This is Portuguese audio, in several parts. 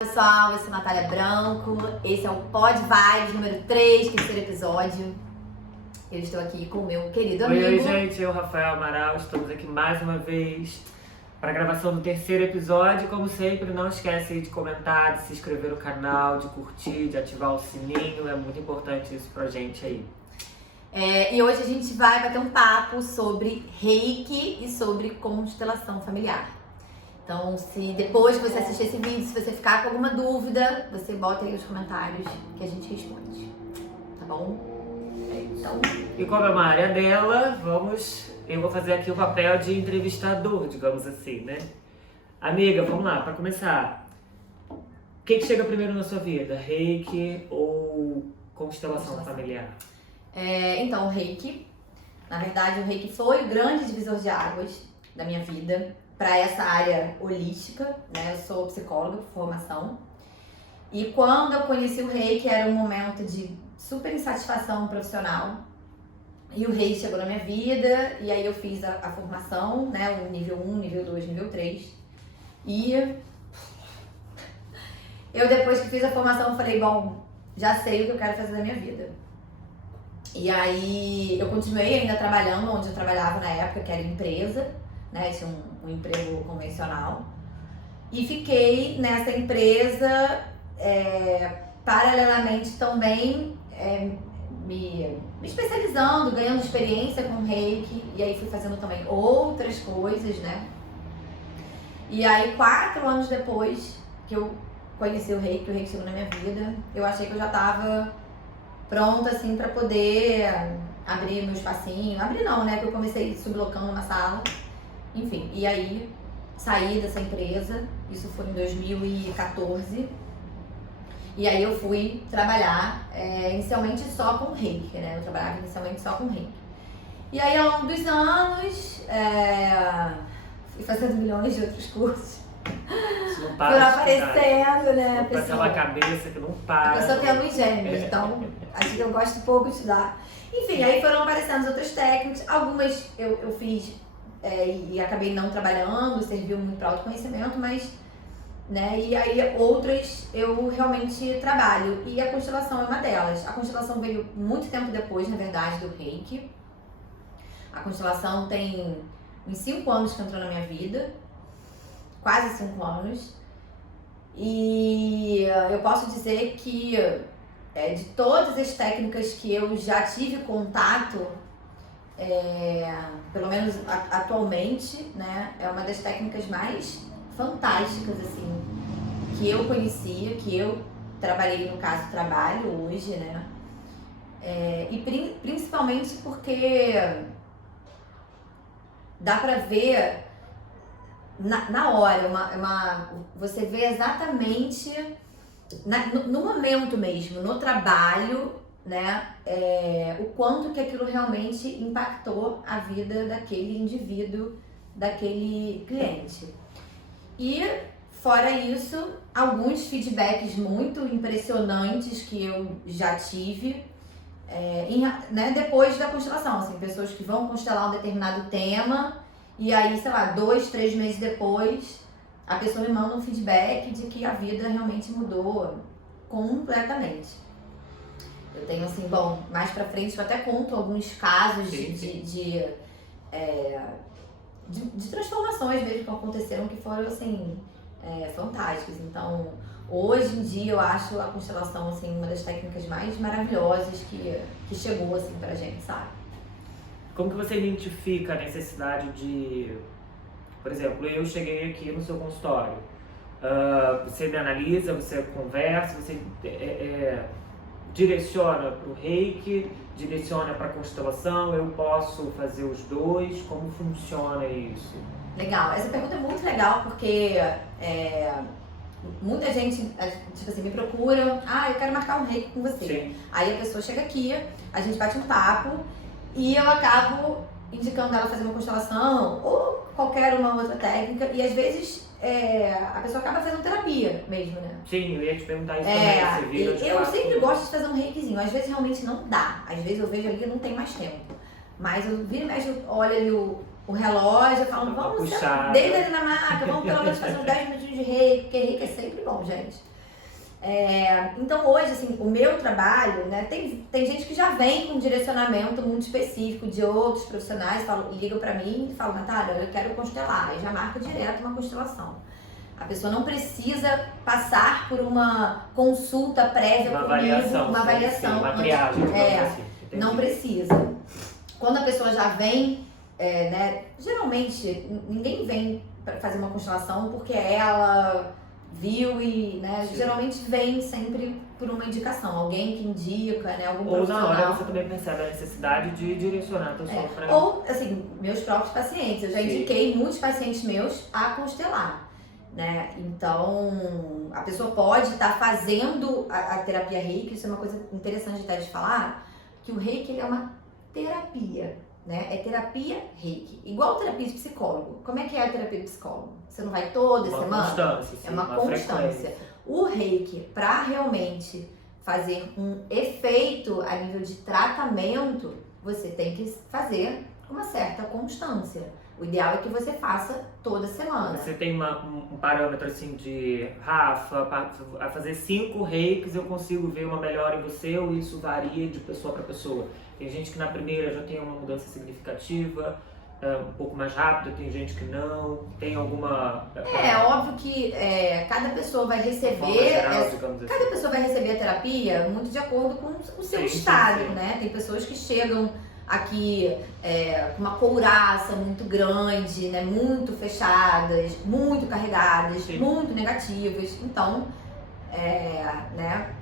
Pessoal, eu sou Natália Branco, esse é o Pod Vibes número 3, terceiro episódio. Eu estou aqui com o meu querido amigo. Oi, gente, eu, Rafael Amaral, estamos aqui mais uma vez para a gravação do terceiro episódio. Como sempre, não esquece de comentar, de se inscrever no canal, de curtir, de ativar o sininho, é muito importante isso pra gente aí. E hoje a gente vai bater um papo sobre Reiki e sobre constelação familiar. Então, se depois que você assistir esse vídeo, se você ficar com alguma dúvida, você bota aí nos comentários que a gente responde, tá bom? Então... E como é uma área dela, eu vou fazer aqui o papel de entrevistador, digamos assim, né? Amiga, vamos lá, para começar. O que chega primeiro na sua vida? Reiki ou constelação familiar? Então, o Reiki. Na verdade, o Reiki foi o grande divisor de águas da minha vida para essa área holística, né? Eu sou psicóloga por formação. E quando eu conheci o Reiki, era um momento de super insatisfação profissional. E o Reiki chegou na minha vida, e aí eu fiz a formação, né? O nível 1, nível 2, nível 3. E eu, depois que fiz a formação, falei, bom, já sei o que eu quero fazer da minha vida. E aí eu continuei ainda trabalhando onde eu trabalhava na época, que era empresa, né? Tinha um emprego convencional. E fiquei nessa empresa, paralelamente também me especializando, ganhando experiência com Reiki. E aí fui fazendo também outras coisas, né? E aí 4 anos depois que eu conheci o Reiki, que o Reiki chegou na minha vida, eu achei que eu já tava pronta, assim, pra poder abrir meu espacinho. Abrir não, né? Porque eu comecei sublocando uma sala. Enfim, e aí saí dessa empresa, isso foi em 2014. E aí eu fui trabalhar inicialmente só com Reiki, né? Eu trabalhava inicialmente só com Reiki. E aí ao longo dos anos, fui fazendo milhões de outros cursos. Isso não para. Foram aparecendo, né? Com aquela cabeça que não para. A pessoa tem luz gêmeos, então acho que eu gosto pouco de estudar. Enfim, aí foram aparecendo outras técnicas, algumas eu fiz e acabei não trabalhando, serviu muito para autoconhecimento, mas, né, e aí outras eu realmente trabalho, e a constelação é uma delas. A constelação veio muito tempo depois, na verdade, do Reiki. A constelação tem uns 5 anos que entrou na minha vida, quase 5 anos, e eu posso dizer que de todas as técnicas que eu já tive contato, pelo menos atualmente, né, é uma das técnicas mais fantásticas, assim, que eu conhecia, que eu trabalhei, no caso, trabalho hoje, né, e principalmente porque dá pra ver na hora, você vê exatamente no momento mesmo, no trabalho, né, o quanto que aquilo realmente impactou a vida daquele indivíduo, daquele cliente. E, fora isso, alguns feedbacks muito impressionantes que eu já tive, né, depois da constelação, assim, pessoas que vão constelar um determinado tema e aí, sei lá, 2, 3 meses depois, a pessoa me manda um feedback de que a vida realmente mudou completamente. Eu tenho, assim, bom, mais pra frente eu até conto alguns casos de transformações mesmo que aconteceram, que foram, assim, fantásticas. Então, hoje em dia eu acho a constelação, assim, uma das técnicas mais maravilhosas que chegou, assim, pra gente, sabe? Como que você identifica a necessidade de... Por exemplo, eu cheguei aqui no seu consultório. Você me analisa, você conversa, você direciona para o Reiki, direciona para a constelação, eu posso fazer os dois? Como funciona isso? Legal, essa pergunta é muito legal porque muita gente, tipo assim, me procura, eu quero marcar um Reiki com você. Sim. Aí a pessoa chega aqui, a gente bate um papo e eu acabo indicando ela fazer uma constelação ou qualquer uma outra técnica, e às vezes a pessoa acaba fazendo terapia mesmo, né? Sim, eu ia te perguntar isso também. Eu sempre gosto de fazer um reikizinho, às vezes realmente não dá, às vezes eu vejo ali e não tem mais tempo, mas eu viro e mexo, olho ali o relógio, eu falo, vamos deita ali na maca, vamos pelo menos fazer uns 10 minutinhos de reiki, porque reiki é sempre bom, gente. Então hoje, assim, o meu trabalho, né, tem gente que já vem com um direcionamento muito específico de outros profissionais, ligam pra mim e falam, Natália, eu quero constelar, aí já marca direto uma constelação. A pessoa não precisa passar por uma consulta prévia comigo, uma avaliação. Uma triagem. Não precisa. Quando a pessoa já vem, né, geralmente ninguém vem pra fazer uma constelação porque ela viu e, né, geralmente vem sempre por uma indicação, alguém que indica, né, algum profissional. Ou na hora você também percebe a necessidade de direcionar a pessoa para... Ou, assim, meus próprios pacientes, eu já indiquei muitos pacientes meus a constelar, né, então a pessoa pode estar fazendo a terapia reiki, isso é uma coisa interessante até de falar, que o reiki ele é uma terapia, né? É terapia reiki. Igual terapia de psicólogo. Como é que é a terapia de psicólogo? Você não vai toda semana? Constância, sim, é uma constância. O reiki, para realmente fazer um efeito a nível de tratamento, você tem que fazer uma certa constância. O ideal é que você faça toda semana. Você tem um parâmetro assim de Rafa, a fazer 5 reikis eu consigo ver uma melhora em você, ou isso varia de pessoa para pessoa? Tem gente que na primeira já tem uma mudança significativa, um pouco mais rápida, tem gente que não, tem alguma... óbvio que cada pessoa vai receber... Geral, cada pessoa vai receber a terapia muito de acordo com o seu estado, né? Tem pessoas que chegam aqui com uma couraça muito grande, né? Muito fechadas, muito carregadas, muito negativas. Então, né?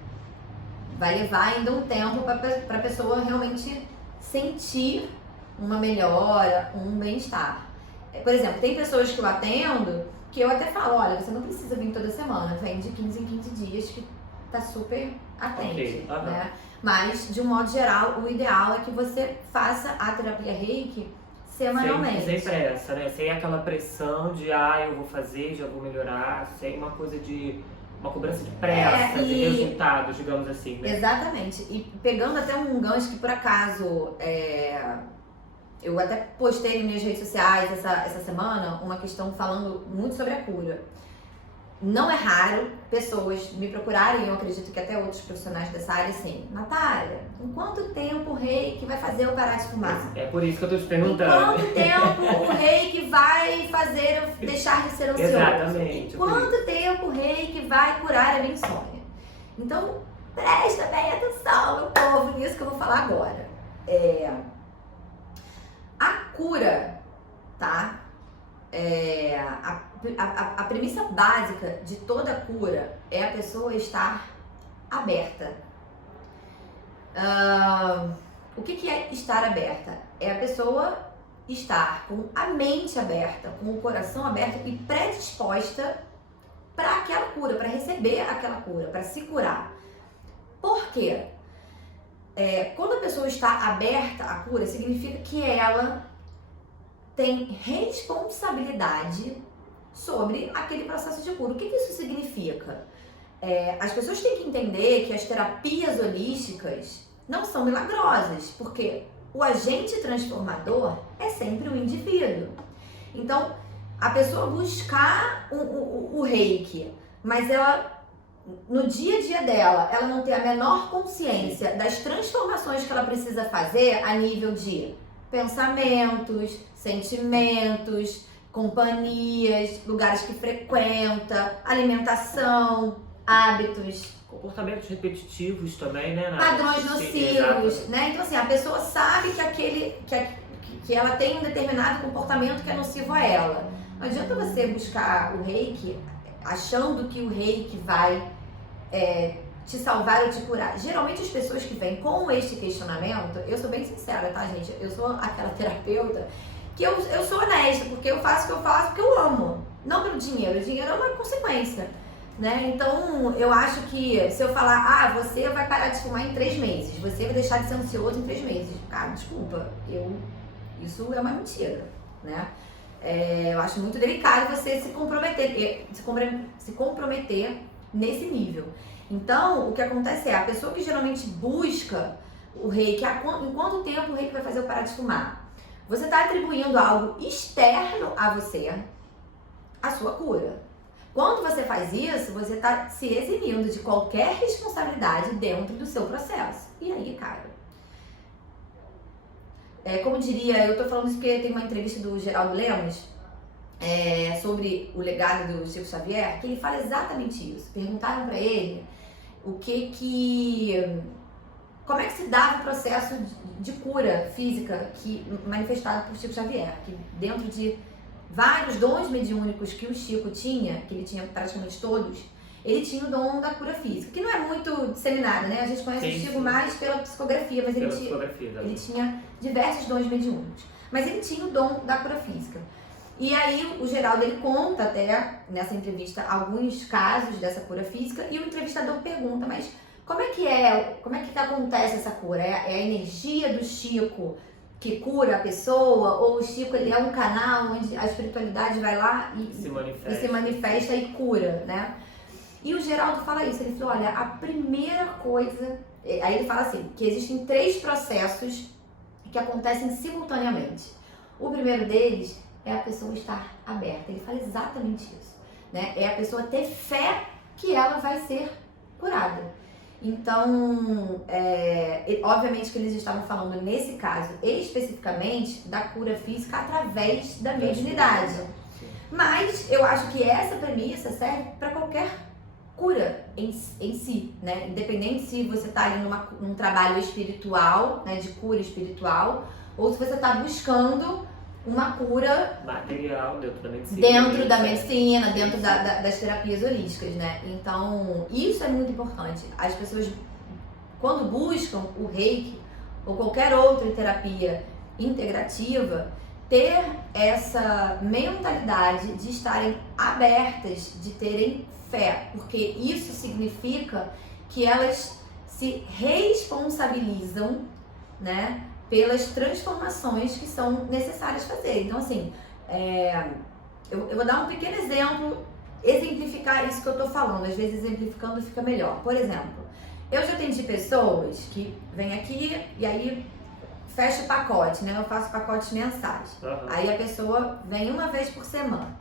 Vai levar ainda um tempo para a pessoa realmente sentir uma melhora, um bem-estar. Por exemplo, tem pessoas que eu atendo que eu até falo, olha, você não precisa vir toda semana, vem de 15 em 15 dias que tá super atente, né? Mas, de um modo geral, o ideal é que você faça a terapia reiki semanalmente. Sem pressa, né? Sem aquela pressão de, eu vou fazer, já vou melhorar, sem uma coisa de... uma cobrança de pressa, de resultados, digamos assim, né? Exatamente. E pegando até um gancho que, por acaso, eu até postei nas minhas redes sociais essa semana uma questão falando muito sobre a cura. Não é raro pessoas me procurarem, eu acredito que até outros profissionais dessa área, assim, Natália, em quanto tempo o reiki vai fazer eu parar de fumar? É por isso que eu tô te perguntando. Em quanto tempo o reiki vai fazer eu deixar de ser ansioso? Exatamente. Em quanto tempo o reiki vai curar a minha insônia? Então, presta bem atenção, meu povo, nisso que eu vou falar agora. A cura, tá? A premissa básica de toda cura é a pessoa estar aberta. O que é estar aberta? É a pessoa estar com a mente aberta, com o coração aberto e predisposta para aquela cura, para receber aquela cura, para se curar. Por quê? Quando a pessoa está aberta à cura, significa que ela tem responsabilidade sobre aquele processo de cura. O que isso significa? As pessoas têm que entender que as terapias holísticas não são milagrosas, porque o agente transformador é sempre o indivíduo. Então, a pessoa buscar o reiki, mas ela, no dia a dia dela, ela não tem a menor consciência das transformações que ela precisa fazer a nível de pensamentos, sentimentos, companhias, lugares que frequenta, alimentação, hábitos, comportamentos repetitivos também, né? Padrões nocivos, né? Então assim, a pessoa sabe que ela tem um determinado comportamento que é nocivo a ela. Não adianta você buscar o reiki achando que o reiki vai te salvar ou te curar. Geralmente as pessoas que vêm com este questionamento, eu sou bem sincera, tá, gente? Eu sou aquela terapeuta que eu sou honesta, porque eu faço o que eu faço porque eu amo. Não pelo dinheiro, o dinheiro é uma consequência, né? Então, eu acho que se eu falar, você vai parar de fumar em 3 meses, você vai deixar de ser ansioso em 3 meses. Cara, desculpa, isso é uma mentira, né? Eu acho muito delicado você se comprometer nesse nível. Então, o que acontece a pessoa que geralmente busca o reiki, em quanto tempo o reiki vai fazer eu parar de fumar? Você está atribuindo algo externo a você, a sua cura. Quando você faz isso, você está se eximindo de qualquer responsabilidade dentro do seu processo. E aí, cara? Como diria, eu tô falando isso porque tem uma entrevista do Geraldo Lemos sobre o legado do Chico Xavier, que ele fala exatamente isso. Perguntaram para ele como é que se dava o processo de cura física manifestado por Chico Xavier, que dentro de vários dons mediúnicos que o Chico tinha, que ele tinha praticamente todos, ele tinha o dom da cura física, que não é muito disseminado, né? A gente conhece o Chico mais pela psicografia, mas ele tinha diversos dons mediúnicos. Mas ele tinha o dom da cura física. E aí o Geraldo, ele conta até, nessa entrevista, alguns casos dessa cura física, e o entrevistador pergunta, mas como é que acontece essa cura? É a energia do Chico que cura a pessoa? Ou o Chico, ele é um canal onde a espiritualidade vai lá e se manifesta e cura, né? E o Geraldo fala isso, ele falou, olha, a primeira coisa... Aí ele fala assim, que existem 3 processos que acontecem simultaneamente. O primeiro deles é a pessoa estar aberta, ele fala exatamente isso, né? É a pessoa ter fé que ela vai ser curada. Então, obviamente que eles estavam falando, nesse caso, especificamente, da cura física através da mediunidade. Mas eu acho que essa premissa serve para qualquer cura em si, né? Independente se você está ali num trabalho espiritual, né, de cura espiritual, ou se você está buscando uma cura material dentro da medicina, dentro das terapias holísticas, né? Então, isso é muito importante. As pessoas, quando buscam o Reiki ou qualquer outra terapia integrativa, ter essa mentalidade de estarem abertas, de terem fé, porque isso significa que elas se responsabilizam, né, pelas transformações que são necessárias fazer. Então, assim, eu vou dar um pequeno exemplo, exemplificar isso que eu tô falando. Às vezes, exemplificando fica melhor. Por exemplo, eu já atendi pessoas que vêm aqui e aí fecha o pacote, né? Eu faço pacotes mensais. Uhum. Aí a pessoa vem uma vez por semana.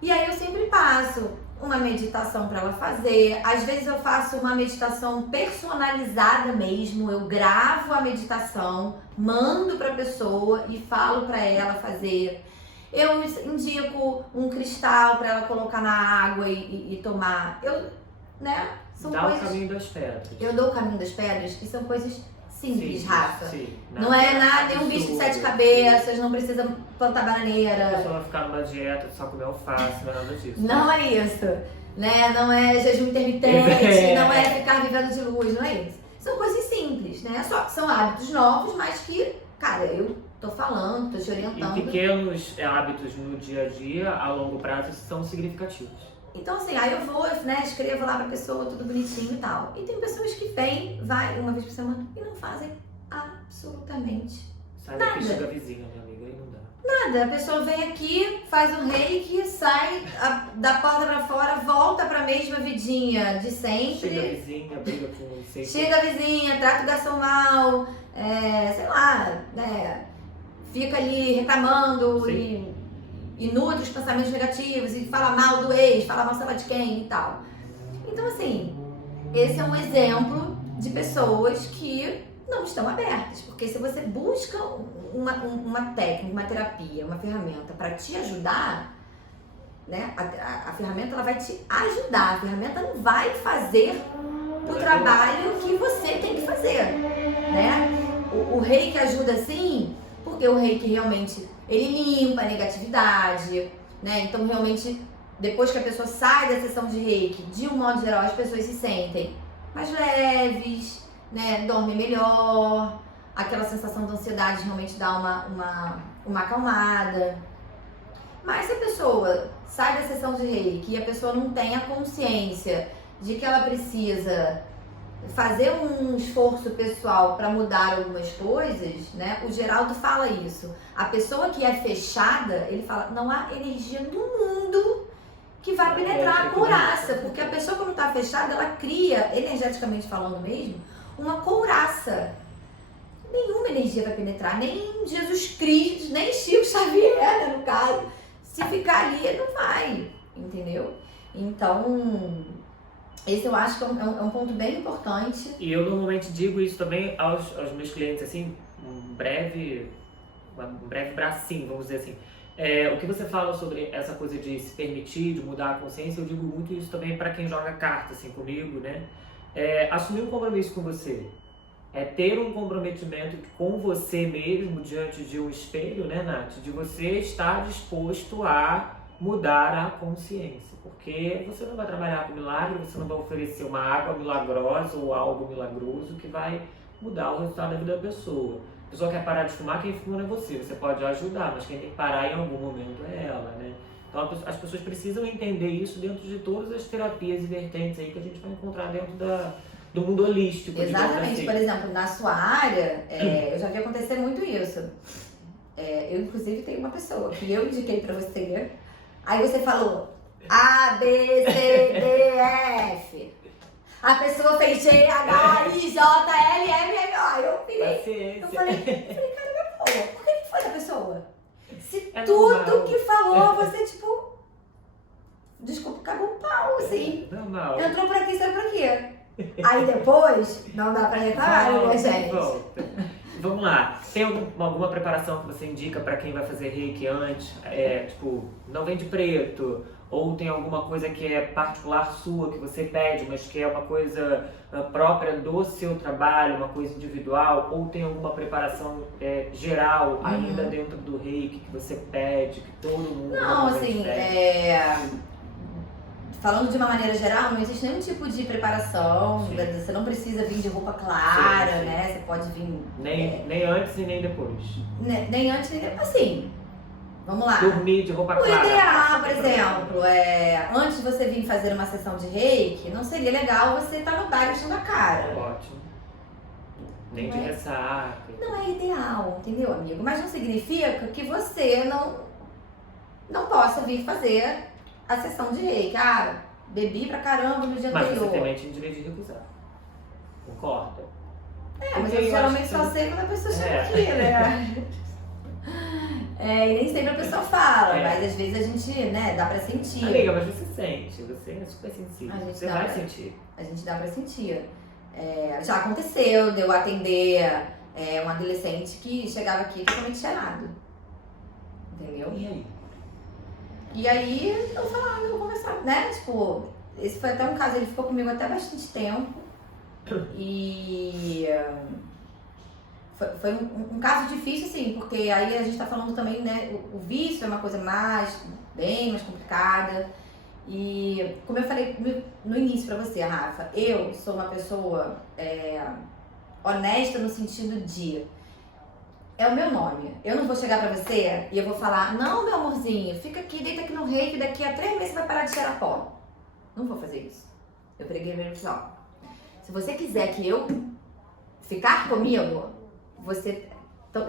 E aí eu sempre passo uma meditação para ela fazer. Às vezes eu faço uma meditação personalizada mesmo. Eu gravo a meditação, mando para a pessoa e falo para ela fazer. Eu indico um cristal para ela colocar na água e tomar. São coisas... o caminho das pedras. Eu dou o caminho das pedras e são coisas simples, Rafa. Sim. Não é nada, nenhum bicho de 7 cabeças, não precisa plantar A bananeira. pessoa vai ficar numa dieta, só comer alface, não é nada disso. Não é isso, né? Não é jejum intermitente, não é ficar vivendo de luz, não é isso. São coisas simples, né? São hábitos novos, mas que, cara, eu tô falando, tô te orientando. E pequenos hábitos no dia a dia, a longo prazo, são significativos. Então, assim, aí eu vou, né, escrevo lá pra pessoa, tudo bonitinho e tal. E tem pessoas que vêm, vai uma vez por semana e não fazem absolutamente Sabe nada. que chega a vizinha, minha amiga, aí não dá. Nada. A pessoa vem aqui, faz um reiki, sai da porta pra fora, volta pra mesma vidinha de sempre. Chega a vizinha, briga com não sei Chega a vizinha, trata o garçom mal, sei lá, né, fica ali reclamando e nutre os pensamentos negativos e fala mal do ex, fala mal sei lá de quem e tal. Então, assim, esse é um exemplo de pessoas que não estão abertas, porque se você busca uma técnica, uma terapia, uma ferramenta para te ajudar, né, a ferramenta ela vai te ajudar, a ferramenta não vai fazer o trabalho que você tem que fazer, né? O reiki ajuda sim, porque o reiki realmente ele limpa a negatividade, né? Então realmente depois que a pessoa sai da sessão de reiki, de um modo geral as pessoas se sentem mais leves, né? Dormem melhor, aquela sensação de ansiedade realmente dá uma acalmada. Mas se a pessoa sai da sessão de reiki e a pessoa não tem a consciência de que ela precisa fazer um esforço pessoal para mudar algumas coisas, né? O Geraldo fala isso. A pessoa que é fechada, ele fala, não há energia no mundo que vai penetrar a couraça, porque a pessoa quando está fechada, ela cria, energeticamente falando mesmo, uma couraça. nenhuma energia vai penetrar, nem Jesus Cristo, nem Chico Xavier, né, no caso. Se ficar ali, não vai, entendeu? Então, esse eu acho que é um ponto bem importante. E eu normalmente digo isso também aos meus clientes, assim, um breve bracinho, vamos dizer assim. O que você fala sobre essa coisa de se permitir, de mudar a consciência, eu digo muito isso também para quem joga carta, assim, comigo, né? Assumir um compromisso com você. Ter um comprometimento com você mesmo diante de um espelho, né, Nath? De você estar disposto a mudar a consciência. Porque você não vai trabalhar com milagre, você não vai oferecer uma água milagrosa ou algo milagroso que vai mudar o resultado da vida da pessoa. A pessoa quer parar de fumar, quem fuma é você. Você pode ajudar, mas quem tem que parar em algum momento é ela, né? Então as pessoas precisam entender isso dentro de todas as terapias e vertentes aí que a gente vai encontrar dentro do mundo holístico. Exatamente. Assim. Por exemplo, na sua área, eu já vi acontecer muito isso. Eu, inclusive, tenho uma pessoa que eu indiquei pra você. Aí você falou A, B, C, D, F. A pessoa fez G, H, I, J, L, M, N, O. Eu falei, caramba, pô, por que foi da pessoa? Se tudo normal. que falou, você, tipo, desculpa, cagou um pau, assim. Normal. Entrou por aqui, saiu por aqui. Aí depois, não dá pra reclamar, né, gente? Vamos lá. Tem alguma preparação que você indica para quem vai fazer reiki antes? Tipo, não vem de preto? Ou tem alguma coisa que é particular sua, que você pede, mas que é uma coisa própria do seu trabalho, uma coisa individual? Ou tem alguma preparação geral ainda dentro do reiki que você pede, que todo mundo Não, assim, pede? Falando de uma maneira geral, não existe nenhum tipo de preparação. Sim. Você não precisa vir de roupa clara, Sim. né? Você pode vir... Nem antes e nem depois. Nem antes, nem depois. Assim, vamos lá. Dormir de roupa O clara. ideal, por exemplo, antes de você vir fazer uma sessão de reiki, não seria legal você estar no bar enchendo a cara. Ótimo. Nem Não de é? ressaca. Não é ideal, entendeu, amigo? Mas não significa que você não possa vir fazer a sessão de reiki. Bebi pra caramba no dia Mas anterior. você também tinha direito de recusar. Concorda? Mas Porque eu eu geralmente acho só que- sei quando a pessoa chega aqui, né? E nem sempre a pessoa fala, mas às vezes a gente, né, dá pra sentir. Amiga, mas você sente, você é super sensível. A gente Você dá vai pra- sentir. A gente dá pra sentir. Já aconteceu de eu atender um adolescente que chegava aqui totalmente cheirado. Entendeu? E aí? E aí eu falava, eu vou conversar, né? Tipo, esse foi até um caso, ele ficou comigo até bastante tempo. E foi um caso difícil, assim, porque aí a gente tá falando também, né? O vício é uma coisa bem mais complicada. E como eu falei no início pra você, Rafa, eu sou uma pessoa honesta no sentido de... É o meu nome. Eu não vou chegar pra você e eu vou falar, não, meu amorzinho, fica aqui, deita aqui no reiki, daqui a 3 meses você vai parar de cheirar pó. Não vou fazer isso. Eu preguei pra ele e falei, ó, se você quiser que eu ficar comigo, você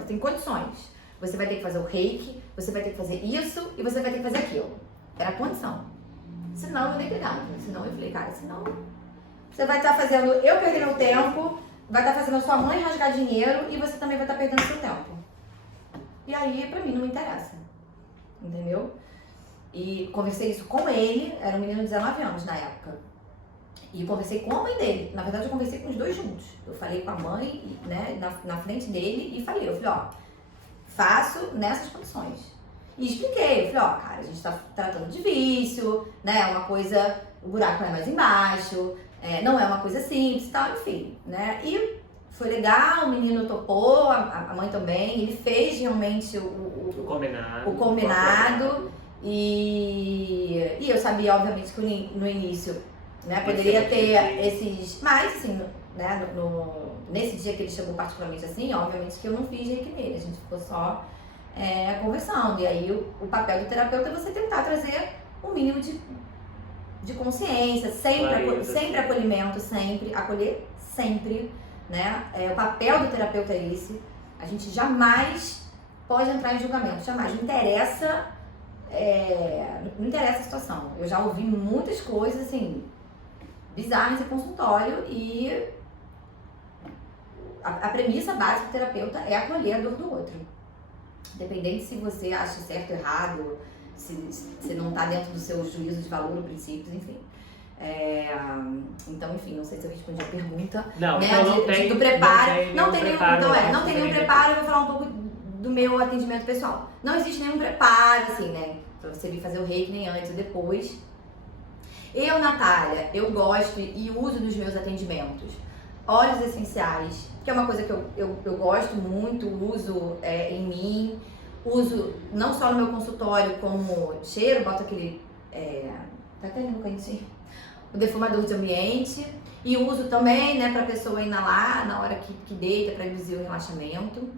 tem condições. Você vai ter que fazer o reiki, você vai ter que fazer isso e você vai ter que fazer aquilo. Era a condição. Senão eu nem pegava. Senão eu falei, cara, senão você vai estar fazendo eu perder meu tempo, vai estar fazendo a sua mãe rasgar dinheiro e você também vai estar perdendo seu tempo. E aí, pra mim, não me interessa. Entendeu? E conversei isso com ele, era um menino de 19 anos na época. E conversei com a mãe dele. Na verdade, eu conversei com os dois juntos. Eu falei com a mãe, né, na frente dele e falei, ó, faço nessas condições. E expliquei, eu falei, ó, cara, a gente tá tratando de vício, né, uma coisa, o buraco é mais embaixo, não é uma coisa simples e tal, enfim, né. E foi legal, o menino topou, a mãe também, ele fez realmente O combinado. o combinado e eu sabia, obviamente, que no início, né, poderia ter esses, mas assim, né, nesse dia que ele chegou particularmente assim, obviamente que eu não fiz reiki nele, a gente ficou só conversando. E aí o papel do terapeuta é você tentar trazer um mínimo de consciência, sempre acolhimento, sempre, acolher sempre, né? O papel do terapeuta é esse. A gente jamais pode entrar em julgamento, jamais. Não interessa a situação. Eu já ouvi muitas coisas, assim, bizarras em consultório e a premissa básica do terapeuta é acolher a dor do outro. Independente se você acha certo ou errado, se não tá dentro do seu juízo de valor ou princípios, enfim. Então, enfim, não sei se eu respondi a pergunta. Não, né? então não tem, do preparo. não tem nenhum preparo. Não tem nenhum preparo, eu vou falar um pouco do meu atendimento pessoal. Não existe nenhum preparo, assim, né? Pra você vir fazer o reiki nem antes ou depois. Eu, Natália, eu gosto e uso nos meus atendimentos óleos essenciais, que é uma coisa que eu gosto muito, uso em mim. Uso não só no meu consultório como cheiro, boto aquele... tá até no cantinho. O defumador de ambiente. E uso também, né, pra pessoa inalar na hora que deita, pra induzir o relaxamento.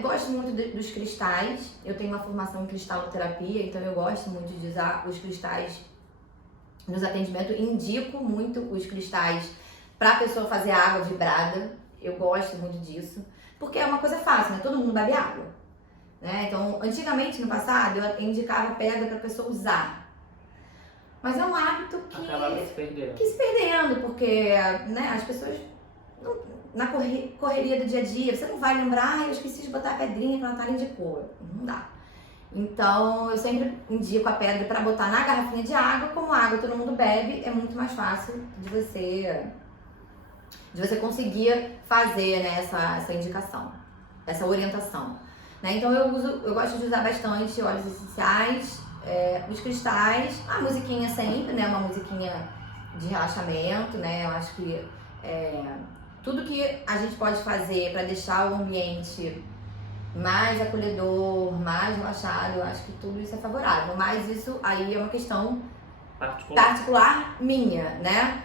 Gosto muito dos cristais. Eu tenho uma formação em cristaloterapia, então eu gosto muito de usar os cristais nos atendimentos. Indico muito os cristais pra pessoa fazer água vibrada. Eu gosto muito disso. Porque é uma coisa fácil, né? Todo mundo bebe água. Né? Então, antigamente, no passado, eu indicava pedra pra pessoa usar. Mas é um hábito que se perdendo, porque né, as pessoas, na correria do dia a dia, você não vai lembrar, eu esqueci de botar a pedrinha que a Natália indicou. Não dá. Então, eu sempre indico a pedra para botar na garrafinha de água. Como água todo mundo bebe, é muito mais fácil de você conseguir fazer, né, essa indicação, essa orientação. Né? Então, eu gosto de usar bastante óleos essenciais, os cristais, a musiquinha sempre, né? Uma musiquinha de relaxamento, né? Eu acho que tudo que a gente pode fazer para deixar o ambiente mais acolhedor, mais relaxado, eu acho que tudo isso é favorável. Mas isso aí é uma questão particular minha, né?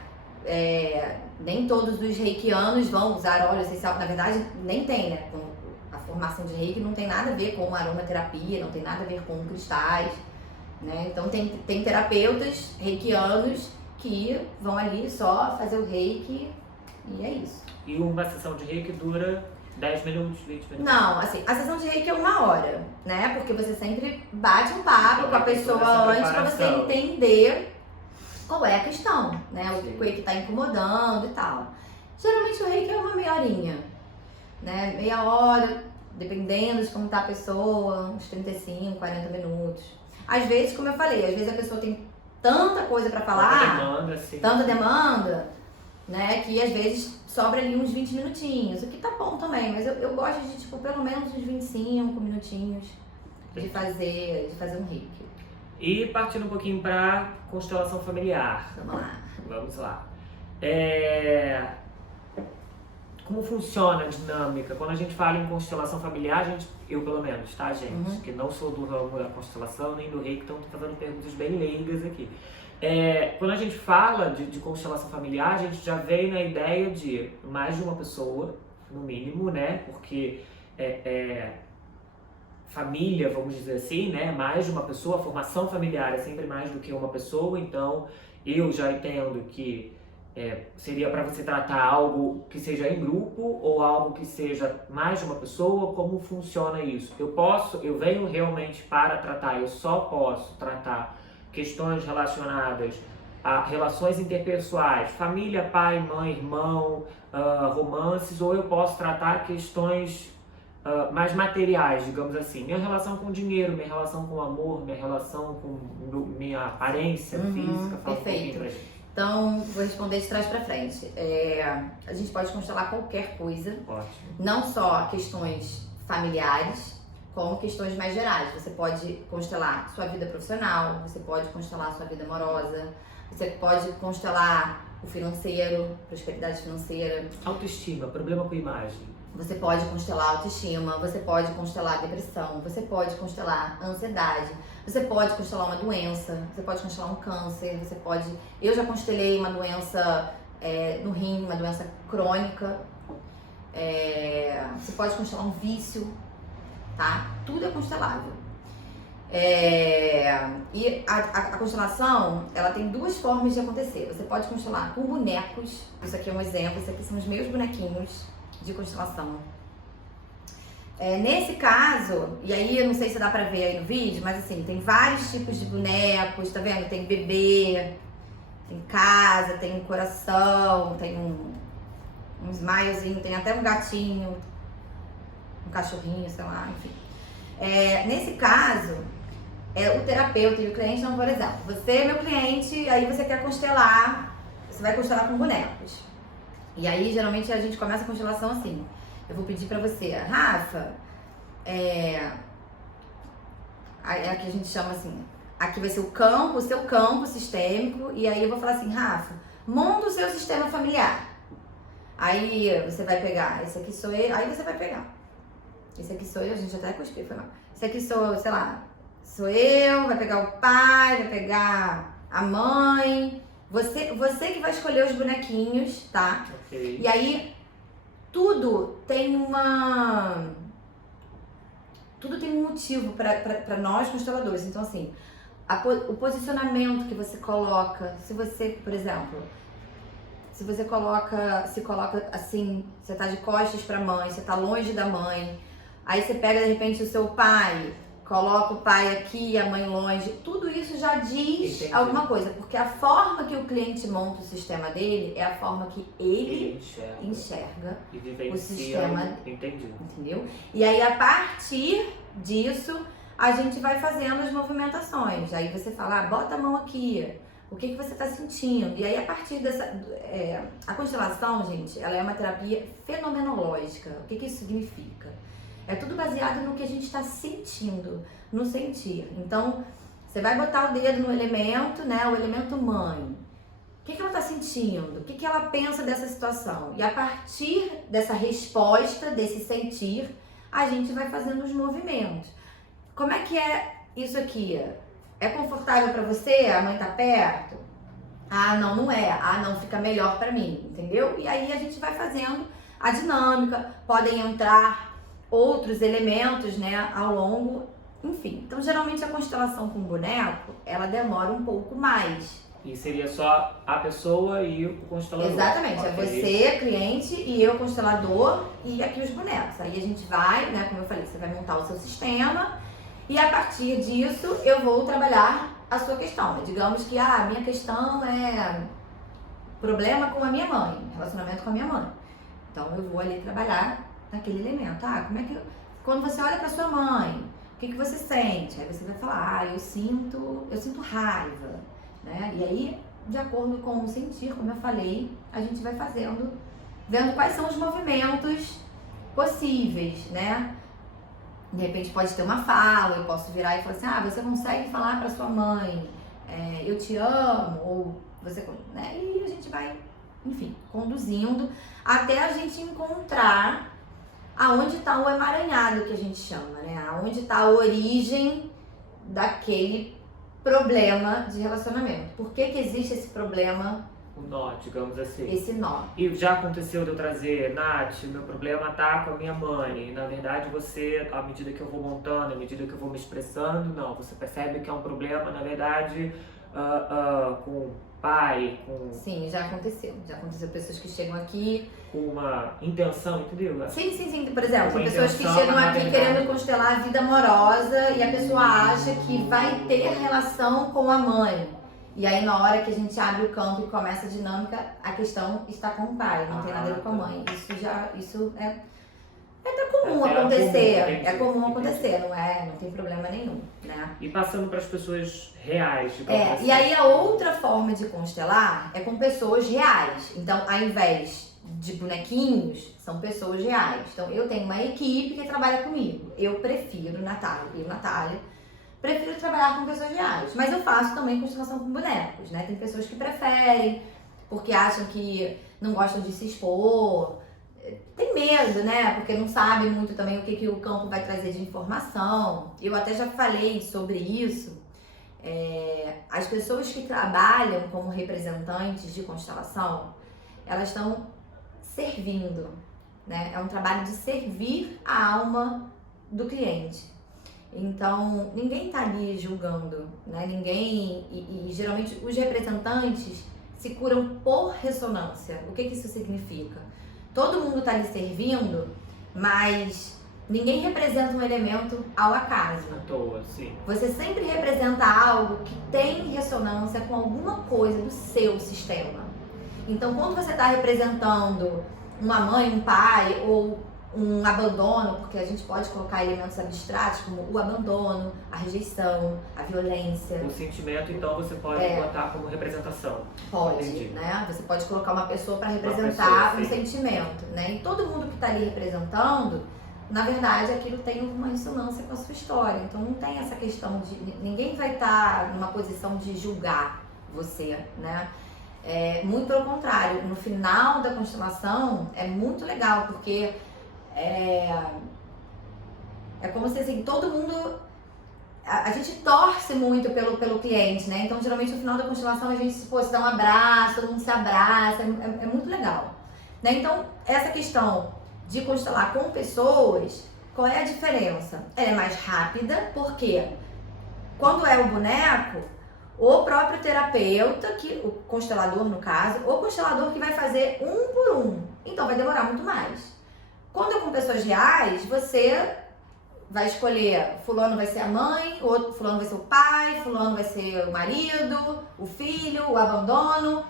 Nem todos os reikianos vão usar óleo essencial, na verdade nem tem, né? A formação de reiki não tem nada a ver com aromaterapia, não tem nada a ver com cristais, né? Então tem terapeutas reikianos que vão ali só fazer o reiki e é isso. E uma sessão de reiki dura 10 minutos, 20 minutos? Não, assim, a sessão de reiki é 1 hora, né? Porque você sempre bate um papo com a pessoa antes pra você entender qual é a questão, né? O que tá incomodando e tal. Geralmente o reiki é uma meia horinha, né? Meia hora, dependendo de como tá a pessoa, uns 35, 40 minutos. Às vezes, como eu falei, às vezes a pessoa tem tanta coisa pra falar, tanta demanda, né? Que às vezes sobra ali uns 20 minutinhos, o que tá bom também, mas eu gosto de, tipo, pelo menos uns 25 minutinhos de fazer um reiki. E partindo um pouquinho pra constelação familiar. Vamos lá. Como funciona a dinâmica? Quando a gente fala em constelação familiar, eu pelo menos, tá, gente? Que não sou do ramo da constelação nem do reiki, então tô fazendo perguntas bem leigas aqui. Quando a gente fala de constelação familiar, a gente já vem na ideia de mais de uma pessoa, no mínimo, né? Porque família, vamos dizer assim, né? Mais de uma pessoa, a formação familiar é sempre mais do que uma pessoa, então eu já entendo que seria para você tratar algo que seja em grupo ou algo que seja mais de uma pessoa. Como funciona isso? Eu venho realmente para tratar, eu só posso tratar questões relacionadas a relações interpessoais, família, pai, mãe, irmão, romances, ou eu posso tratar questões mais materiais, digamos assim. Minha relação com o dinheiro, minha relação com o amor, minha relação com minha aparência física. Fala perfeito. Um pouquinho pra gente. Então, vou responder de trás pra frente. A gente pode constelar qualquer coisa. Ótimo. Não só questões familiares, como questões mais gerais. Você pode constelar sua vida profissional, você pode constelar sua vida amorosa, você pode constelar o financeiro, prosperidade financeira. Autoestima, problema com imagem. Você pode constelar autoestima, você pode constelar depressão, você pode constelar ansiedade, você pode constelar uma doença, você pode constelar um câncer, você pode... Eu já constelei uma doença no rim, uma doença crônica, você pode constelar um vício, tá? Tudo é constelável. E a constelação, ela tem 2 formas de acontecer. Você pode constelar com bonecos, isso aqui é um exemplo, isso aqui são os meus bonequinhos de constelação. Nesse caso, e aí eu não sei se dá pra ver aí no vídeo, mas assim, tem vários tipos de bonecos, tá vendo? Tem bebê, tem casa, tem um coração, tem um um smilezinho, tem até um gatinho, um cachorrinho, sei lá, enfim. Nesse caso, o terapeuta e o cliente não, por exemplo, você é meu cliente, aí você quer constelar, você vai constelar com bonecos. E aí, geralmente, a gente começa a constelação assim. Eu vou pedir pra você, Rafa, aqui a gente chama assim, aqui vai ser o seu campo sistêmico, e aí eu vou falar assim, Rafa, monta o seu sistema familiar. Aí você vai pegar, esse aqui sou eu, aí você vai pegar. Esse aqui sou eu, a gente até cuspiu, foi mal. Esse aqui sou, sei lá, sou eu, vai pegar o pai, vai pegar a mãe. Você que vai escolher os bonequinhos, tá? Ok. E aí, tudo tem um motivo para nós consteladores. Então, assim, o posicionamento que você coloca, se você, por exemplo, se você se coloca assim, você tá de costas pra mãe, você tá longe da mãe, aí você pega de repente o seu pai, coloca o pai aqui e a mãe longe, tudo isso já diz Entendi. alguma coisa, porque a forma que o cliente monta o sistema dele é a forma que ele enxerga e vivencia o sistema. Entendi. Entendeu? E aí, a partir disso, a gente vai fazendo as movimentações. Aí você fala, bota a mão aqui, o que você está sentindo? E aí, a partir dessa... a constelação, gente, ela é uma terapia fenomenológica. O que isso significa? É tudo baseado no que a gente está sentindo, no sentir. Então, você vai botar o dedo no elemento, né? O elemento mãe. O que ela está sentindo? O que ela pensa dessa situação? E a partir dessa resposta, desse sentir, a gente vai fazendo os movimentos. Como é que é isso aqui? É confortável para você? A mãe tá perto? Ah, não, não é. Ah, não, fica melhor para mim, entendeu? E aí a gente vai fazendo a dinâmica, podem entrar outros elementos, né, ao longo, enfim. Então, geralmente a constelação com boneco, ela demora um pouco mais. E seria só a pessoa e o constelador. Exatamente, Okay. é você, cliente, e eu, constelador, e aqui os bonecos. Aí a gente vai, né, como eu falei, você vai montar o seu sistema, e a partir disso eu vou trabalhar a sua questão. Digamos que a minha questão é problema com a minha mãe, relacionamento com a minha mãe. Então eu vou ali trabalhar naquele elemento. Como é que... Quando você olha pra sua mãe, o que você sente? Aí você vai falar, eu sinto raiva, né? E aí, de acordo com o sentir, como eu falei, a gente vai vendo quais são os movimentos possíveis, né? De repente pode ter uma fala, eu posso virar e falar assim, você consegue falar pra sua mãe, eu te amo, ou você... Né? E a gente vai, enfim, conduzindo até a gente encontrar aonde está o emaranhado que a gente chama, né? Aonde está a origem daquele problema de relacionamento. Por que existe esse problema? O nó, digamos assim. Esse nó. E já aconteceu de eu trazer, Nath, meu problema tá com a minha mãe. E, na verdade, você, à medida que eu vou montando, à medida que eu vou me expressando, não, você percebe que é um problema, na verdade, com o pai, com... Sim, já aconteceu. Já aconteceu pessoas que chegam aqui... Com uma intenção, entendeu? Sim. Por exemplo, Uma pessoas que intenção, chegam na aqui verdade. querendo constelar a vida amorosa e a pessoa acha que vai ter relação com a mãe. E aí, na hora que a gente abre o campo e começa a dinâmica, a questão está com o pai, não tem nada a ver com a mãe. Isso é até comum acontecer. Entendi, É comum entendi. acontecer, não tem problema nenhum, né? E passando para as pessoas reais, digamos assim. E aí a outra forma de constelar é com pessoas reais. Então, ao invés de bonequinhos, são pessoas reais. Então, eu tenho uma equipe que trabalha comigo. Eu prefiro, Natália, prefiro trabalhar com pessoas reais. Mas eu faço também constelação com bonecos, né? Tem pessoas que preferem, porque acham que não gostam de se expor. Tem medo, né? Porque não sabe muito também o que o campo vai trazer de informação. Eu até já falei sobre isso. As pessoas que trabalham como representantes de constelação, elas estão servindo, né? É um trabalho de servir a alma do cliente. Então, ninguém tá ali julgando, né? Ninguém... E geralmente os representantes se curam por ressonância. O que isso significa? Todo mundo tá ali servindo, mas ninguém representa um elemento ao acaso. À toa, sim. Você sempre representa algo que tem ressonância com alguma coisa do seu sistema. Então, quando você está representando uma mãe, um pai ou um abandono, porque a gente pode colocar elementos abstratos como o abandono, a rejeição, a violência. O sentimento, então, você pode botar como representação. Pode, Entendi. né? Você pode colocar uma pessoa para representar um sim. sentimento, né? E todo mundo que está ali representando, na verdade, aquilo tem uma ressonância com a sua história. Então não tem essa questão de... Ninguém vai estar numa posição de julgar você, né? Muito pelo contrário, no final da constelação é muito legal, porque é como se assim, todo mundo... A gente torce muito pelo cliente, né? Então, geralmente, no final da constelação, a gente se dá um abraço, todo mundo se abraça, é muito legal. Né? Então, essa questão de constelar com pessoas, qual é a diferença? Ela é mais rápida, porque quando é o boneco, o próprio terapeuta, o constelador no caso, o constelador que vai fazer um por um. Então, vai demorar muito mais. Quando é com pessoas reais, você vai escolher, fulano vai ser a mãe, outro fulano vai ser o pai, fulano vai ser o marido, o filho, o abandono.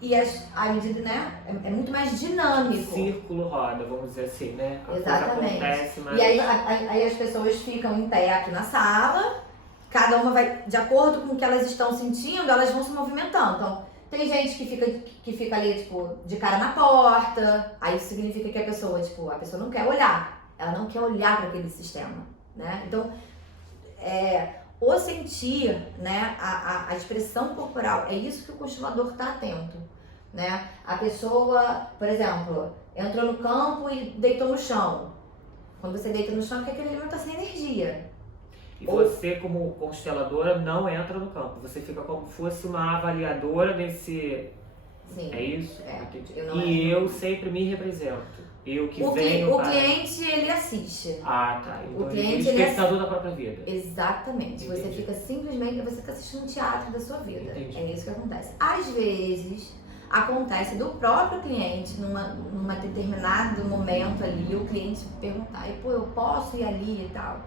E a medida, né, é muito mais dinâmico. Círculo roda, vamos dizer assim, né? Exatamente. Acontece, mas... E aí as pessoas ficam em pé aqui na sala, cada uma vai, de acordo com o que elas estão sentindo, elas vão se movimentando. Então, tem gente que fica ali, tipo, de cara na porta, aí isso significa que a pessoa não quer olhar. Ela não quer olhar para aquele sistema, né? Então, o sentir, né, a expressão corporal, é isso que o constelador está atento, né? A pessoa, por exemplo, entrou no campo e deitou no chão. Quando você deita no chão, é porque aquele elemento está sem energia. E você, como consteladora, não entra no campo. Você fica como se fosse uma avaliadora desse... Sim. É isso? Eu sempre me represento. Eu que o venho cliente, ele assiste. Ah, tá. Então, o cliente, ele é espectador da própria vida. Exatamente. Entendi. Você fica simplesmente... Você está assistindo um teatro da sua vida. Entendi. É isso que acontece. Às vezes, acontece do próprio cliente, numa determinado momento ali, o cliente perguntar, eu posso ir ali e tal.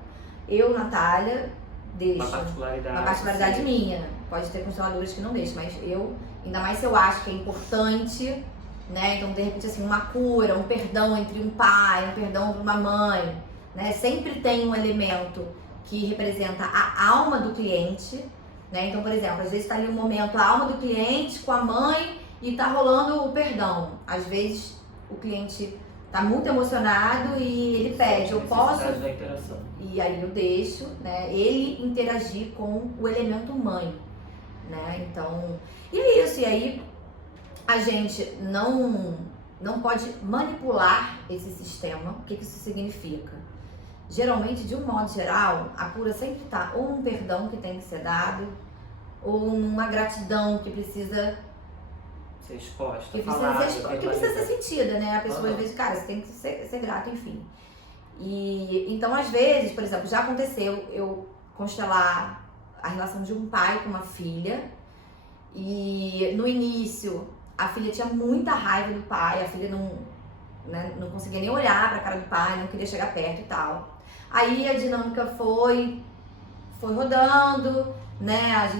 Eu, Natália, deixo. Uma particularidade minha. Pode ter consteladores que não deixam, mas eu, ainda mais se eu acho que é importante, né? Então, de repente, assim, uma cura, um perdão entre um pai, um perdão para uma mãe, né? Sempre tem um elemento que representa a alma do cliente, né? Então, por exemplo, às vezes está ali um momento, a alma do cliente com a mãe e tá rolando o perdão. Às vezes, o cliente tá muito emocionado e ele pede, eu posso... Da interação. E aí eu deixo, né, ele interagir com o elemento mãe, né? Então, e é isso. E aí a gente não pode manipular esse sistema. O que isso significa? Geralmente, de um modo geral, a cura sempre está ou um perdão que tem que ser dado, ou uma gratidão que precisa ser exposta, que precisa ser sentida, né? A pessoa às vezes, cara, você tem que ser grato, enfim. E então, às vezes, por exemplo, já aconteceu eu constelar a relação de um pai com uma filha, e no início a filha tinha muita raiva do pai, a filha não conseguia nem olhar pra cara do pai, não queria chegar perto e tal. Aí a dinâmica foi rodando, né?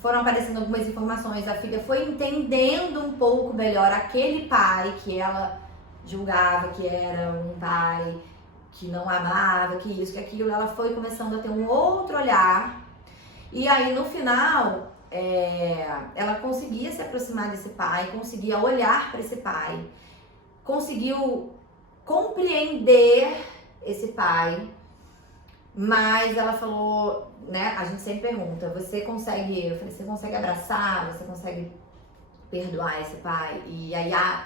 Foram aparecendo algumas informações, a filha foi entendendo um pouco melhor aquele pai que ela julgava que era um pai que não amava, que isso, que aquilo. Ela foi começando a ter um outro olhar, e aí no final ela conseguia se aproximar desse pai, conseguia olhar para esse pai, conseguiu compreender esse pai. Mas ela falou, né, a gente sempre pergunta, eu falei, você consegue abraçar, você consegue perdoar esse pai? E aí a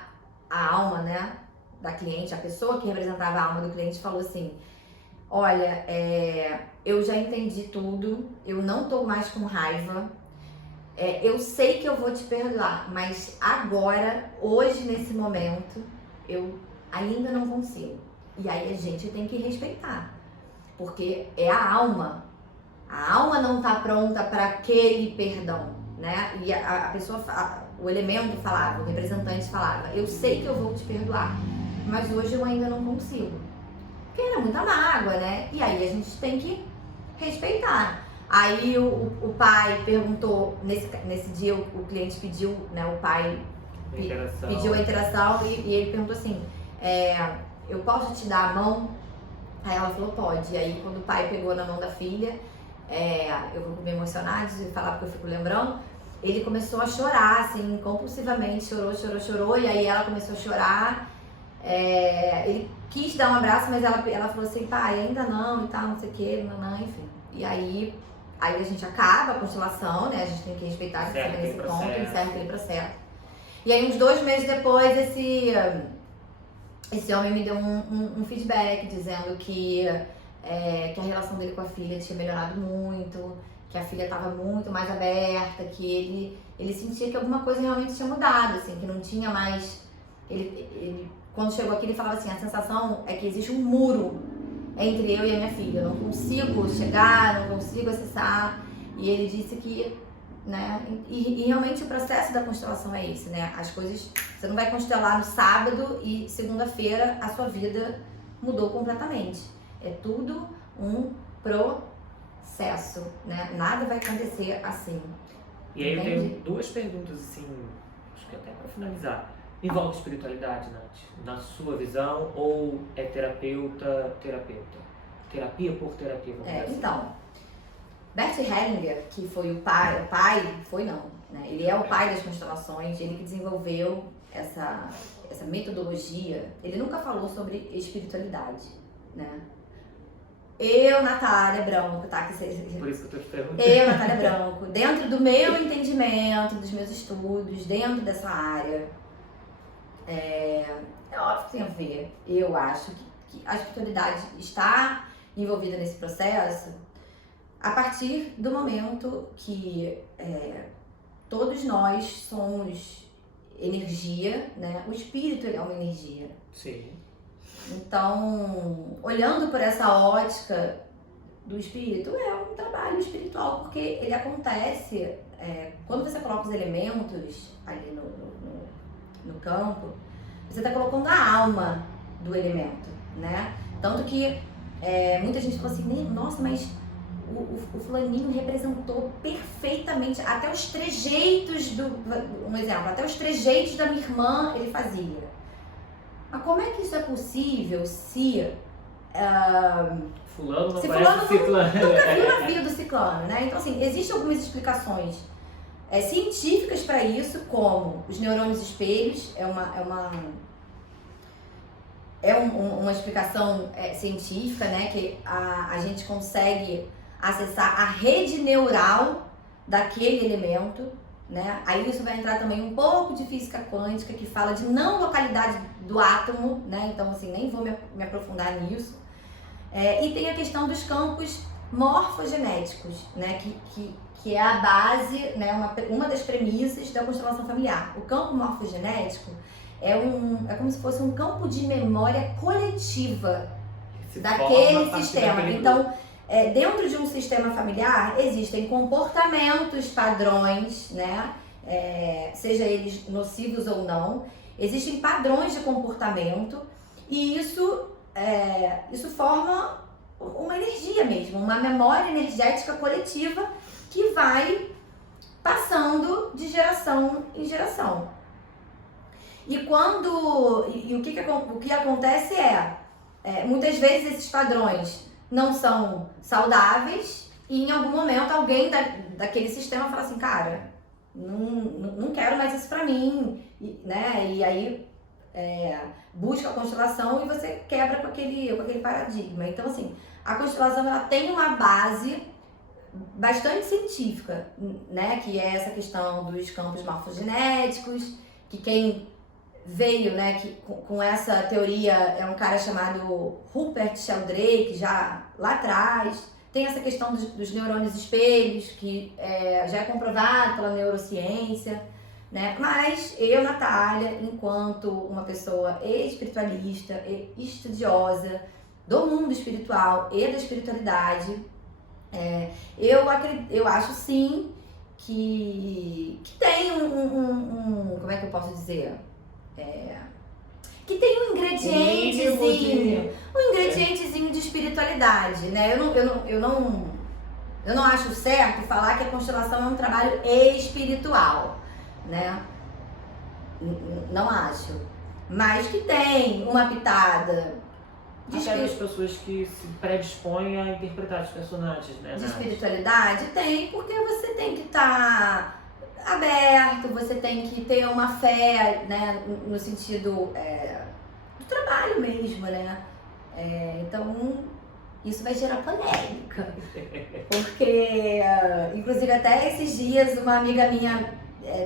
alma, né, da cliente, a pessoa que representava a alma do cliente falou assim, olha, eu já entendi tudo, eu não tô mais com raiva, eu sei que eu vou te perdoar, mas agora, hoje, nesse momento, eu ainda não consigo. E aí a gente tem que respeitar. Porque é a alma não tá pronta para aquele perdão, né? E a pessoa, o elemento falava, o representante falava, eu sei que eu vou te perdoar, mas hoje eu ainda não consigo. Porque era muita mágoa, né? E aí a gente tem que respeitar. Aí o pai perguntou, nesse dia o cliente pediu, né, o pai Interação. pediu a interação e ele perguntou assim, eu posso te dar a mão? Aí ela falou, pode. E aí quando o pai pegou na mão da filha, eu vou me emocionar de falar porque eu fico lembrando, ele começou a chorar, assim, compulsivamente, chorou, e aí ela começou a chorar. Ele quis dar um abraço, mas ela falou assim, pai, ainda não, e tal, não sei o que, enfim. E aí a gente acaba a constelação, né, a gente tem que respeitar nesse ponto, encerra aquele processo. E aí uns 2 meses depois, esse homem me deu um feedback dizendo que a relação dele com a filha tinha melhorado muito, que a filha estava muito mais aberta, que ele sentia que alguma coisa realmente tinha mudado, assim, que não tinha mais... Ele quando chegou aqui, ele falava assim, a sensação é que existe um muro entre eu e a minha filha, eu não consigo chegar, não consigo acessar, e ele disse que, né, e realmente o processo da constelação é esse, né, as coisas, você não vai constelar no sábado e segunda-feira a sua vida mudou completamente, é tudo um processo, né, nada vai acontecer assim. E aí eu tenho 2 perguntas, assim, acho que até para finalizar. Envolve espiritualidade, Nath? Na sua visão, ou é terapeuta? Terapia por terapia, vamos dizer assim. Então, Bert Hellinger, que foi o pai, né? Ele é o pai das constelações, ele que desenvolveu essa metodologia. Ele nunca falou sobre espiritualidade, né? Eu, Natália Branco, tá? Por isso que eu tô te perguntando. Eu, Natália Branco, dentro do meu entendimento, dos meus estudos, dentro dessa área, é óbvio que tem a ver. Eu acho que a espiritualidade está envolvida nesse processo a partir do momento que todos nós somos energia, né? O espírito é uma energia. Sim. Então, olhando por essa ótica do espírito, é um trabalho espiritual, porque ele acontece quando você coloca os elementos ali no campo, você está colocando a alma do elemento, né? Tanto que muita gente falou assim, nossa, mas o fulaninho representou perfeitamente, até os trejeitos um exemplo, até os trejeitos da minha irmã ele fazia. Mas como é que isso é possível se fulano não se parece ciclano? Nunca viu a vida do ciclano, né? Então, assim, existem algumas explicações científicas para isso, como os neurônios espelhos, uma explicação científica, né? Que a gente consegue acessar a rede neural daquele elemento, né? Aí isso vai entrar também um pouco de física quântica, que fala de não localidade do átomo, né? Então, assim, nem vou me aprofundar nisso. E tem a questão dos campos morfogenéticos, né? Que é a base, né? Uma das premissas da constelação familiar. O campo morfogenético é como se fosse um campo de memória coletiva daquele sistema. Então, dentro de um sistema familiar existem comportamentos, padrões, né? Seja eles nocivos ou não, existem padrões de comportamento e isso forma uma energia mesmo, uma memória energética coletiva que vai passando de geração em geração. E o que acontece muitas vezes esses padrões não são saudáveis e em algum momento alguém daquele sistema fala assim, cara, não quero mais isso pra mim, né? E aí busca a constelação e você quebra com aquele paradigma. Então, assim, a constelação ela tem uma base bastante científica, né? Que é essa questão dos campos morfogenéticos, que quem veio, né, com essa teoria é um cara chamado Rupert Sheldrake, já lá atrás. Tem essa questão dos neurônios espelhos, que já é comprovado pela neurociência, né? Mas eu, Natália, enquanto uma pessoa espiritualista, estudiosa do mundo espiritual e da espiritualidade, eu acho sim que tem como é que eu posso dizer? Que tem um ingredientezinho de espiritualidade, né? Eu não acho certo falar que a constelação é um trabalho espiritual, né? Não acho. Mas que tem uma pitada Até das pessoas que se predispõem a interpretar os personagens, né? de espiritualidade, tem, porque você tem que estar aberto, você tem que ter uma fé, né, no sentido do trabalho mesmo, né? Então, isso vai gerar polêmica. Porque, inclusive, até esses dias, uma amiga minha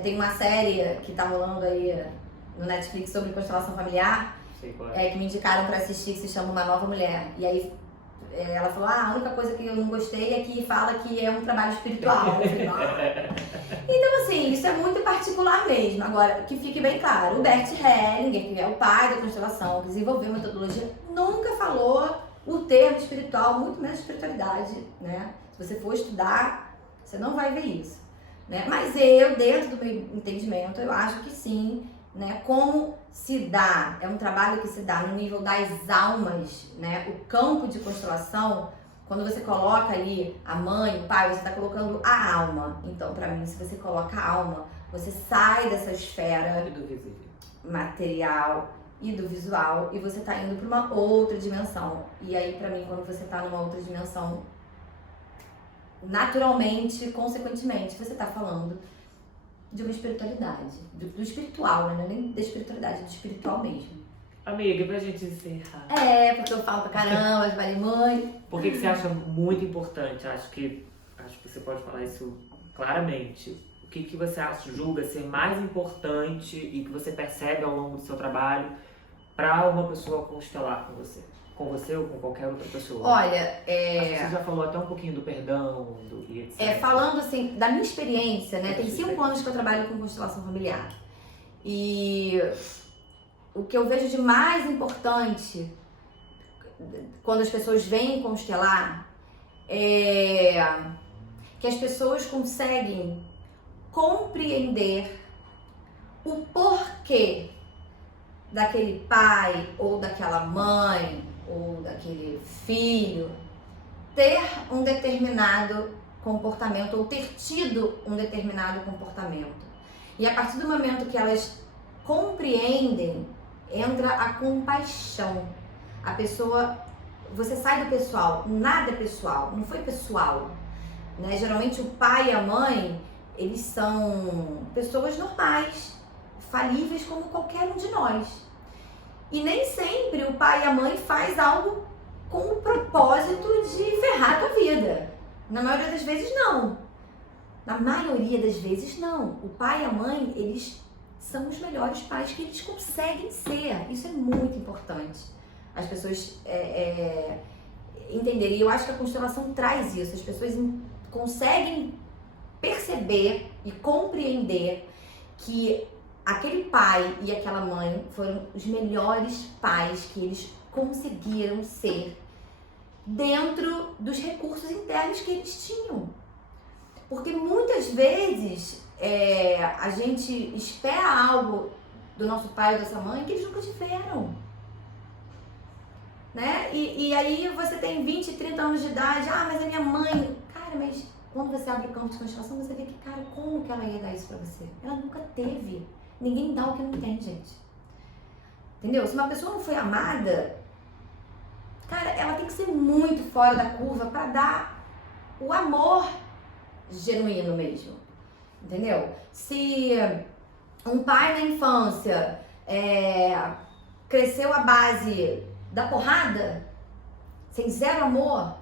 tem uma série que tá rolando aí no Netflix sobre constelação familiar, que me indicaram pra assistir, que se chama Uma Nova Mulher. E aí, ela falou, a única coisa que eu não gostei é que fala que é um trabalho espiritual. Eu falei, Então, assim, isso é muito particular mesmo. Agora, que fique bem claro, o Bert Hellinger, que é o pai da constelação, que desenvolveu a metodologia, nunca falou o termo espiritual, muito menos espiritualidade, né? Se você for estudar, você não vai ver isso, né? Mas eu, dentro do meu entendimento, eu acho que sim, né? Como se dá, é um trabalho que se dá no nível das almas, né? O campo de constelação, quando você coloca ali a mãe, o pai, você está colocando a alma. Então, para mim, se você coloca a alma, você sai dessa esfera material e do visual e você tá indo para uma outra dimensão. E aí, para mim, quando você tá numa outra dimensão, naturalmente, consequentemente, você tá falando de uma espiritualidade, do espiritual, né? Não é nem da espiritualidade, do espiritual mesmo. Amiga, pra gente encerrar. Porque eu falo pra caramba, eu falei, mãe. Por que você acha muito importante? Acho que você pode falar isso claramente. O que você julga ser mais importante e que você percebe ao longo do seu trabalho para uma pessoa constelar com você? Com você ou com qualquer outra pessoa? Olha, Acho que você já falou até um pouquinho do perdão, e etc. Falando assim, da minha experiência, né? Tem 5 anos que eu trabalho com constelação familiar. E o que eu vejo de mais importante quando as pessoas vêm constelar é que as pessoas conseguem compreender o porquê daquele pai ou daquela mãe ou daquele filho ter um determinado comportamento ou ter tido um determinado comportamento. E a partir do momento que elas compreendem, entra a compaixão. A pessoa, você sai do pessoal, nada é pessoal, não foi pessoal, né? Geralmente o pai e a mãe, eles são pessoas normais, falíveis como qualquer um de nós. E nem sempre o pai e a mãe faz algo com o propósito de ferrar a tua vida. Na maioria das vezes não. Na maioria das vezes não. O pai e a mãe, eles são os melhores pais que eles conseguem ser. Isso é muito importante. As pessoas entenderem. E eu acho que a constelação traz isso. As pessoas conseguem perceber e compreender que aquele pai e aquela mãe foram os melhores pais que eles conseguiram ser dentro dos recursos internos que eles tinham. Porque muitas vezes a gente espera algo do nosso pai ou da sua mãe que eles nunca tiveram. Né? E aí você tem 20, 30 anos de idade, mas a minha mãe... Cara, mas quando você abre o campo de constelação, você vê que, cara, como que ela ia dar isso pra você? Ela nunca teve. Ninguém dá o que não tem, gente. Entendeu? Se uma pessoa não foi amada, cara, ela tem que ser muito fora da curva pra dar o amor genuíno mesmo. Entendeu? Se um pai na infância cresceu à base da porrada, sem zero amor,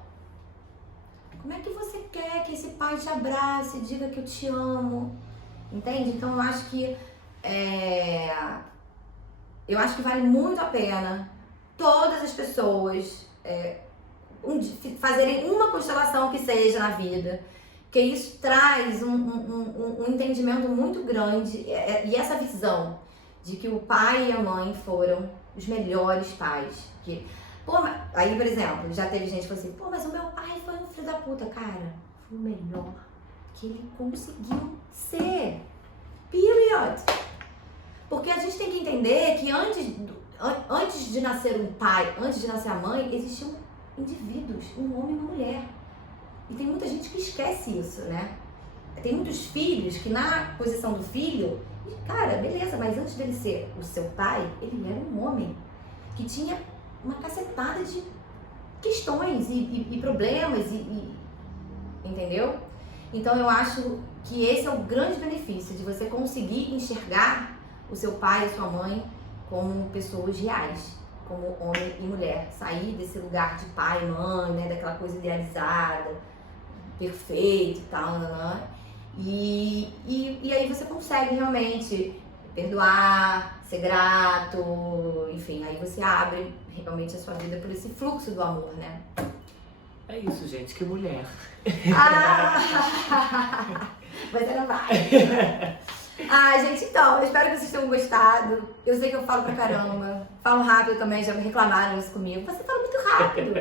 como é que você quer que esse pai te abrace e diga que eu te amo? Entende? Então eu acho que vale muito a pena todas as pessoas fazerem uma constelação que seja na vida, porque isso traz um entendimento muito grande e essa visão de que o pai e a mãe foram os melhores pais. Aí, por exemplo, já teve gente que falou assim, mas o meu pai foi um filho da puta. Cara, foi o melhor que ele conseguiu ser. Period. Porque a gente tem que entender que antes de nascer um pai, antes de nascer a mãe, existiam indivíduos, um homem e uma mulher. E tem muita gente que esquece isso, né? Tem muitos filhos que na posição do filho Cara, beleza, mas antes dele ser o seu pai, ele era um homem que tinha uma cacetada de questões e problemas, entendeu? Então eu acho que esse é o grande benefício de você conseguir enxergar o seu pai e a sua mãe como pessoas reais, como homem e mulher. Sair desse lugar de pai e mãe, né, daquela coisa idealizada, perfeito e tal, né? E aí você consegue realmente perdoar, ser grato, enfim, aí você abre realmente a sua vida por esse fluxo do amor, né? É isso, gente, que mulher. Mas ela vai. Gente, então, eu espero que vocês tenham gostado. Eu sei que eu falo pra caramba. Falo rápido também, já me reclamaram isso comigo. Você fala muito rápido.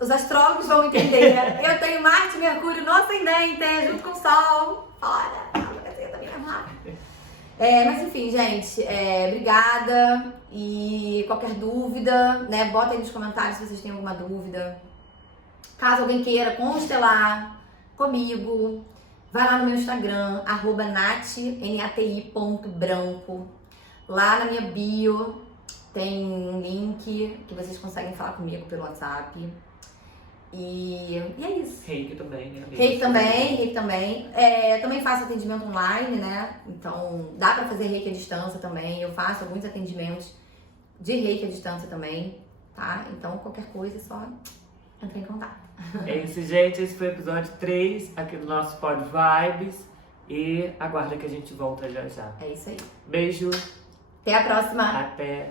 Os astrólogos vão entender. Eu tenho Marte e Mercúrio no ascendente, junto com o Sol. Fora, eu também é rápido. Mas enfim, gente, obrigada. E qualquer dúvida, né, bota aí nos comentários se vocês têm alguma dúvida. Caso alguém queira constelar comigo, vai lá no meu Instagram, @nati.branco. Lá na minha bio tem um link que vocês conseguem falar comigo pelo WhatsApp. E é isso. Reiki também, né? Reiki também. Também faço atendimento online, né? Então dá pra fazer Reiki à distância também. Eu faço alguns atendimentos de Reiki à distância também, tá? Então qualquer coisa é só entrar em contato. É isso, gente. Esse foi o episódio 3 aqui do nosso Pod Vibes. E aguarda que a gente volta já já. É isso aí. Beijo. Até a próxima. Até.